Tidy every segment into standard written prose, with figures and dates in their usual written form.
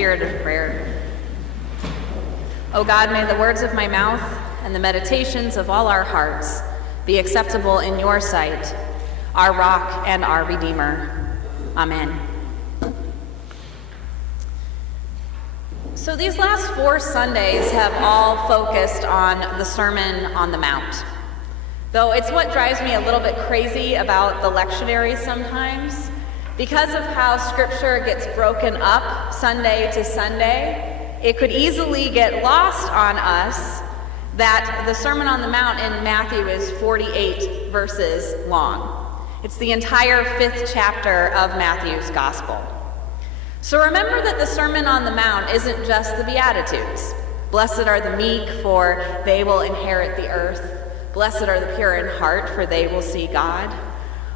spirit of prayer. O God, may the words of my mouth and the meditations of all our hearts be acceptable in your sight, our rock and our Redeemer. Amen. So these last 4 Sundays have all focused on the Sermon on the Mount. Though it's what drives me a little bit crazy about the lectionary sometimes. Because of how Scripture gets broken up Sunday to Sunday, it could easily get lost on us that the Sermon on the Mount in Matthew is 48 verses long. It's the entire 5th chapter of Matthew's Gospel. So remember that the Sermon on the Mount isn't just the Beatitudes. Blessed are the meek, for they will inherit the earth. Blessed are the pure in heart, for they will see God.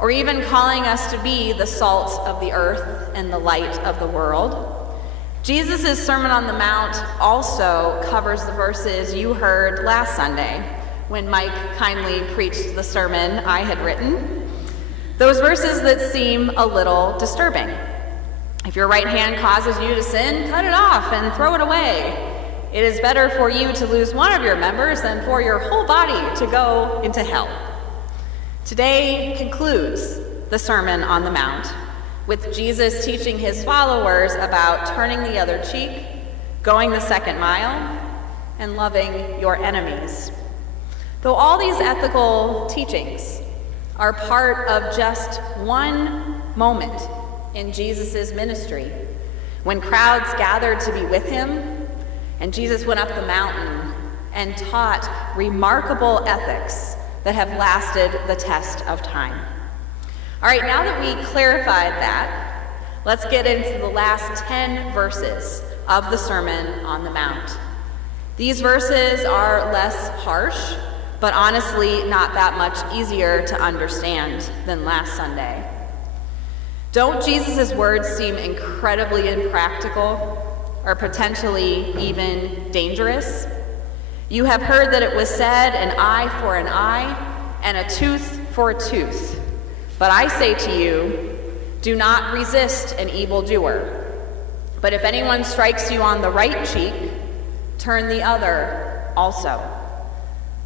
Or even calling us to be the salt of the earth and the light of the world. Jesus' Sermon on the Mount also covers the verses you heard last Sunday when Mike kindly preached the sermon I had written. Those verses that seem a little disturbing. If your right hand causes you to sin, cut it off and throw it away. It is better for you to lose one of your members than for your whole body to go into hell. Today concludes the Sermon on the Mount, with Jesus teaching his followers about turning the other cheek, going the second mile, and loving your enemies. Though all these ethical teachings are part of just one moment in Jesus' ministry, when crowds gathered to be with him, and Jesus went up the mountain and taught remarkable ethics that have lasted the test of time. All right, now that we clarified that, let's get into the last 10 verses of the Sermon on the Mount. These verses are less harsh, but honestly not that much easier to understand than last Sunday. Don't Jesus' words seem incredibly impractical or potentially even dangerous? You have heard that it was said, an eye for an eye and a tooth for a tooth. But I say to you, do not resist an evildoer. But if anyone strikes you on the right cheek, turn the other also.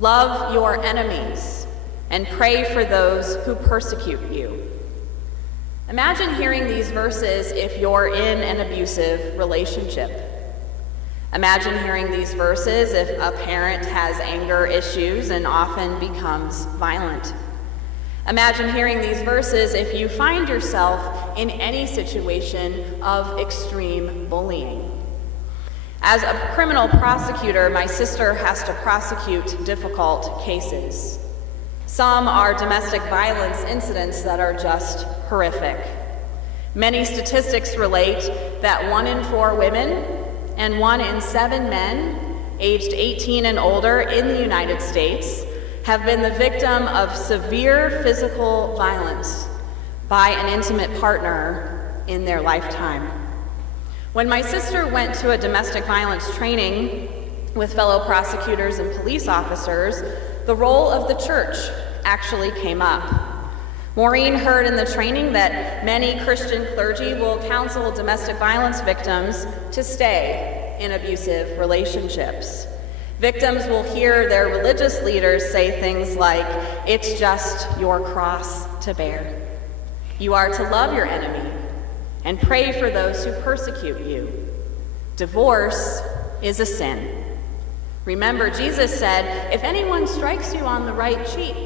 Love your enemies and pray for those who persecute you. Imagine hearing these verses if you're in an abusive relationship. Imagine hearing these verses if a parent has anger issues and often becomes violent. Imagine hearing these verses if you find yourself in any situation of extreme bullying. As a criminal prosecutor, my sister has to prosecute difficult cases. Some are domestic violence incidents that are just horrific. Many statistics relate that 1 in 4 women and 1 in 7 men aged 18 and older in the United States have been the victim of severe physical violence by an intimate partner in their lifetime. When my sister went to a domestic violence training with fellow prosecutors and police officers, the role of the church actually came up. Maureen heard in the training that many Christian clergy will counsel domestic violence victims to stay in abusive relationships. Victims will hear their religious leaders say things like, it's just your cross to bear. You are to love your enemy and pray for those who persecute you. Divorce is a sin. Remember, Jesus said, if anyone strikes you on the right cheek,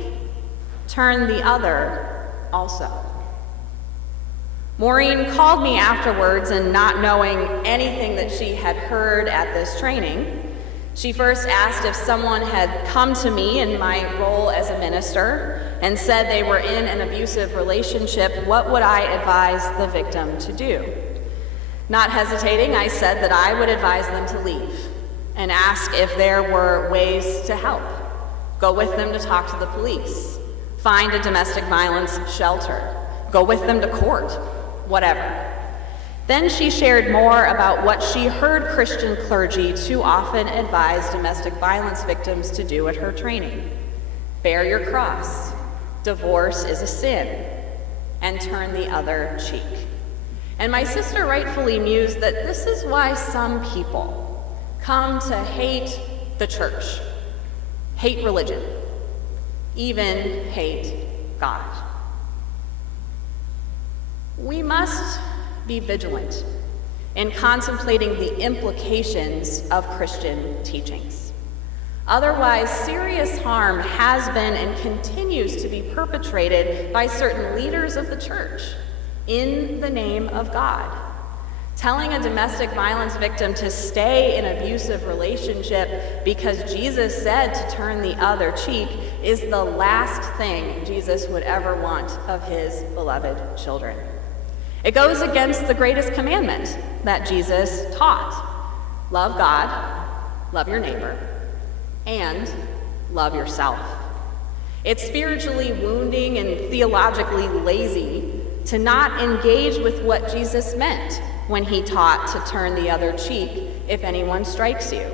turn the other also. Maureen called me afterwards, and not knowing anything that she had heard at this training, she first asked if someone had come to me in my role as a minister and said they were in an abusive relationship, what would I advise the victim to do? Not hesitating, I said that I would advise them to leave and ask if there were ways to help. Go with them to talk to the police. Find a domestic violence shelter. Go with them to court. Whatever. Then she shared more about what she heard Christian clergy too often advise domestic violence victims to do at her training. Bear your cross. Divorce is a sin. And turn the other cheek. And my sister rightfully mused that this is why some people come to hate the church, hate religion, even hate God. We must be vigilant in contemplating the implications of Christian teachings. Otherwise, serious harm has been and continues to be perpetrated by certain leaders of the church in the name of God. Telling a domestic violence victim to stay in an abusive relationship because Jesus said to turn the other cheek is the last thing Jesus would ever want of his beloved children. It goes against the greatest commandment that Jesus taught. Love God, love your neighbor, and love yourself. It's spiritually wounding and theologically lazy to not engage with what Jesus meant when he taught to turn the other cheek if anyone strikes you.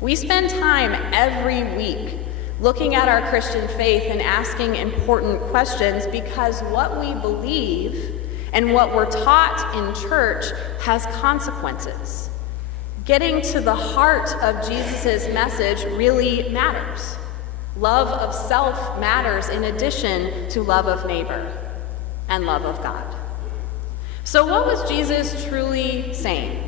We spend time every week looking at our Christian faith and asking important questions because what we believe and what we're taught in church has consequences. Getting to the heart of Jesus' message really matters. Love of self matters in addition to love of neighbor and love of God. So what was Jesus truly saying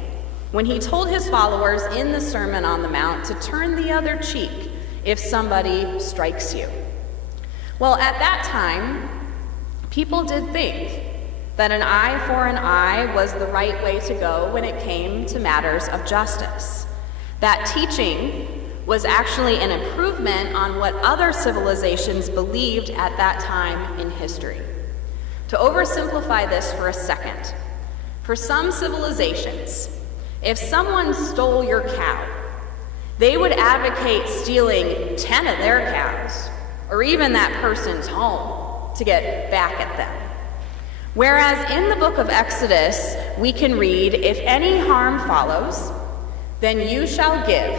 when he told his followers in the Sermon on the Mount to turn the other cheek if somebody strikes you? Well, at that time, people did think that an eye for an eye was the right way to go when it came to matters of justice. That teaching was actually an improvement on what other civilizations believed at that time in history. To oversimplify this for a second, for some civilizations, if someone stole your cow, they would advocate stealing 10 of their cows, or even that person's home, to get back at them. Whereas in the book of Exodus, we can read, "If any harm follows, then you shall give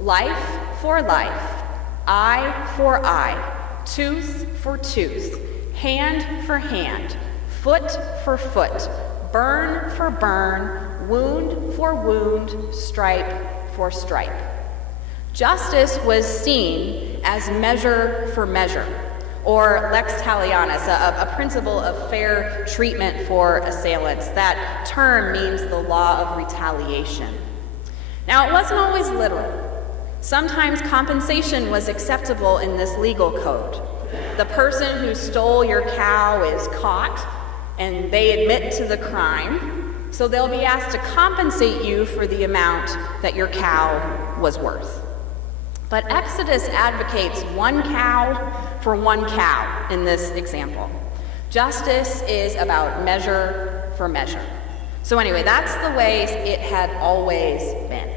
life for life, eye for eye, tooth for tooth, hand for hand, foot for foot, burn for burn, wound for wound, stripe for stripe." Justice was seen as measure for measure, or lex talionis, a principle of fair treatment for assailants. That term means the law of retaliation. Now, it wasn't always literal. Sometimes compensation was acceptable in this legal code. The person who stole your cow is caught, and they admit to the crime, so they'll be asked to compensate you for the amount that your cow was worth. But Exodus advocates one cow for one cow in this example. Justice is about measure for measure. So anyway, that's the way it had always been.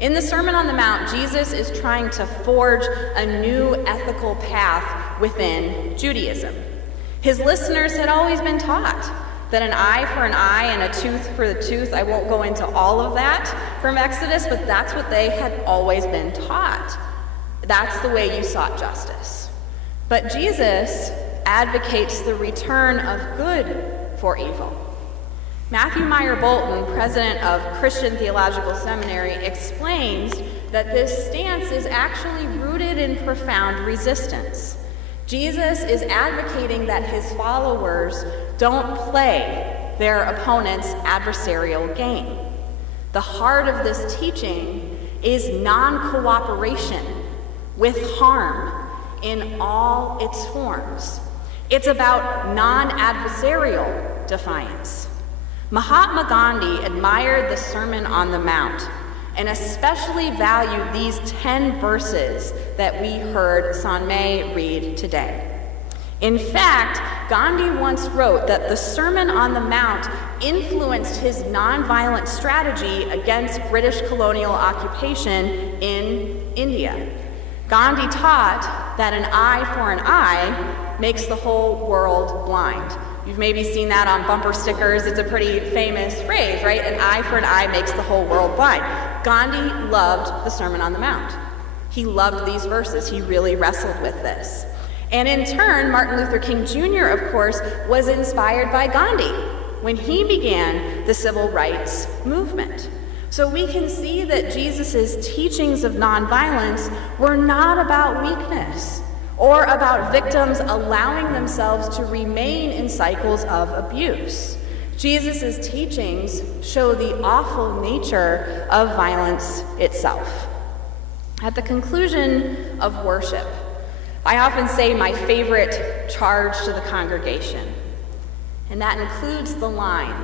In the Sermon on the Mount, Jesus is trying to forge a new ethical path within Judaism. His listeners had always been taught that an eye for an eye and a tooth for the tooth. I won't go into all of that from Exodus, but that's what they had always been taught. That's the way you sought justice. But Jesus advocates the return of good for evil. Matthew Meyer Bolton, president of Christian Theological Seminary, explains that this stance is actually rooted in profound resistance. Jesus is advocating that his followers don't play their opponent's adversarial game. The heart of this teaching is non-cooperation with harm in all its forms. It's about non-adversarial defiance. Mahatma Gandhi admired the Sermon on the Mount and especially valued these 10 verses that we heard Sanmay read today. In fact, Gandhi once wrote that the Sermon on the Mount influenced his nonviolent strategy against British colonial occupation in India. Gandhi taught that an eye for an eye makes the whole world blind. You've maybe seen that on bumper stickers. It's a pretty famous phrase, right? An eye for an eye makes the whole world blind. Gandhi loved the Sermon on the Mount. He loved these verses. He really wrestled with this. And in turn, Martin Luther King Jr., of course, was inspired by Gandhi when he began the civil rights movement. So we can see that Jesus' teachings of nonviolence were not about weakness or about victims allowing themselves to remain in cycles of abuse. Jesus' teachings show the awful nature of violence itself. At the conclusion of worship, I often say my favorite charge to the congregation, and that includes the line,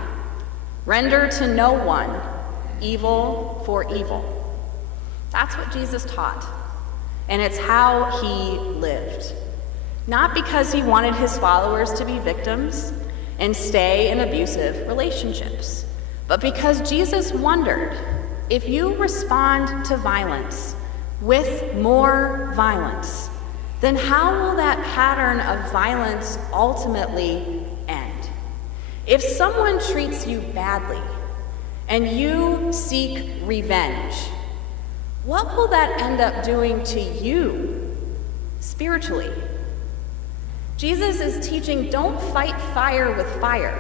"Render to no one evil for evil." That's what Jesus taught, and it's how he lived. Not because he wanted his followers to be victims and stay in abusive relationships, but because Jesus wondered, if you respond to violence with more violence, then how will that pattern of violence ultimately end? If someone treats you badly and you seek revenge, what will that end up doing to you spiritually? Jesus is teaching, don't fight fire with fire.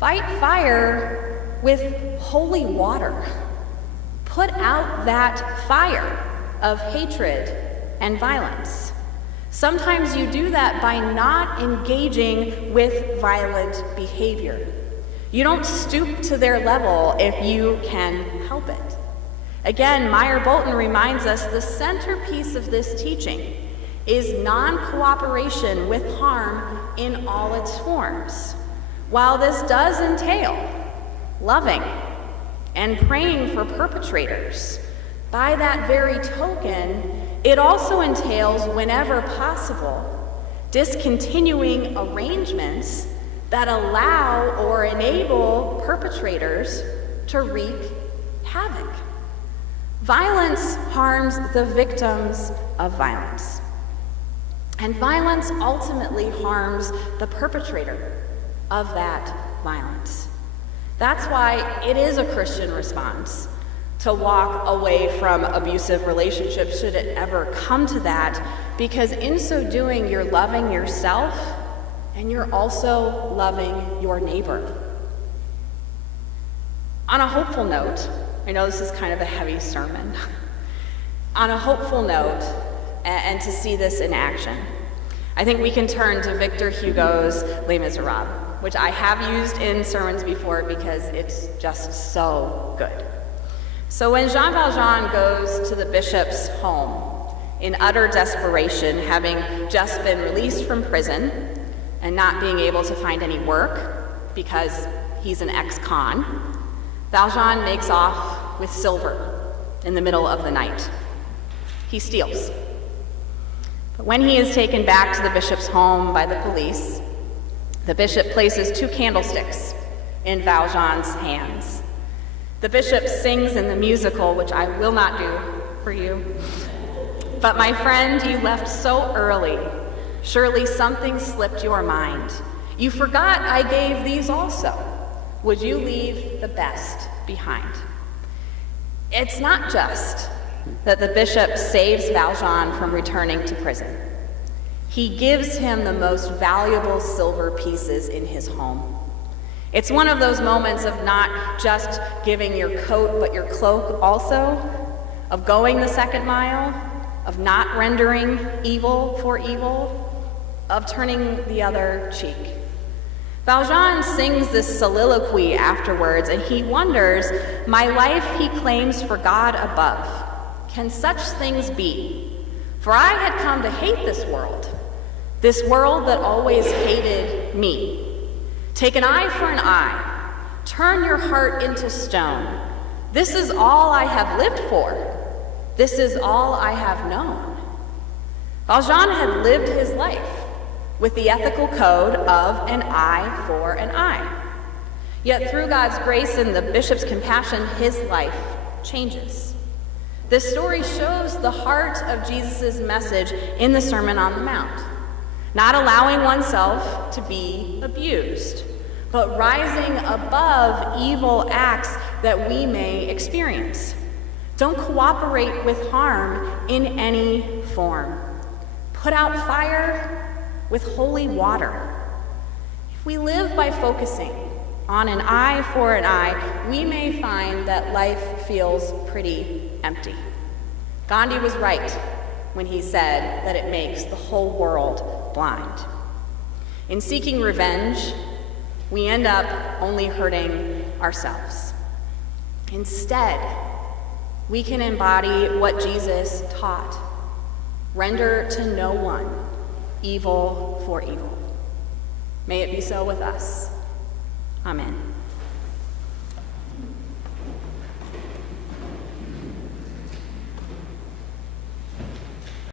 Fight fire with holy water. Put out that fire of hatred and violence. Sometimes you do that by not engaging with violent behavior. You don't stoop to their level if you can help it. Again, Meyer-Bolton reminds us the centerpiece of this teaching is non-cooperation with harm in all its forms. While this does entail loving and praying for perpetrators, by that very token, it also entails, whenever possible, discontinuing arrangements that allow or enable perpetrators to wreak havoc. Violence harms the victims of violence, and violence ultimately harms the perpetrator of that violence. That's why it is a Christian response to walk away from abusive relationships, should it ever come to that, because in so doing, you're loving yourself and you're also loving your neighbor. On a hopeful note, I know this is kind of a heavy sermon. On a hopeful note, and to see this in action, I think we can turn to Victor Hugo's Les Miserables, which I have used in sermons before because it's just so good. So when Jean Valjean goes to the bishop's home in utter desperation, having just been released from prison and not being able to find any work because he's an ex-con, Valjean makes off with silver in the middle of the night. He steals. But when he is taken back to the bishop's home by the police, the bishop places 2 candlesticks in Valjean's hands. The bishop sings in the musical, which I will not do for you. But my friend, you left so early. Surely something slipped your mind. You forgot I gave these also. Would you leave the best behind? It's not just that the bishop saves Valjean from returning to prison. He gives him the most valuable silver pieces in his home. It's one of those moments of not just giving your coat, but your cloak also, of going the second mile, of not rendering evil for evil, of turning the other cheek. Valjean sings this soliloquy afterwards, and he wonders, my life, he claims, for God above. Can such things be? For I had come to hate this world that always hated me. Take an eye for an eye, turn your heart into stone. This is all I have lived for. This is all I have known. Valjean had lived his life with the ethical code of an eye for an eye. Yet through God's grace and the bishop's compassion, his life changes. This story shows the heart of Jesus' message in the Sermon on the Mount. Not allowing oneself to be abused, but rising above evil acts that we may experience. Don't cooperate with harm in any form. Put out fire with holy water. If we live by focusing on an eye for an eye, we may find that life feels pretty empty. Gandhi was right when he said that it makes the whole world blind. In seeking revenge, we end up only hurting ourselves. Instead, we can embody what Jesus taught: render to no one evil for evil. May it be so with us. Amen.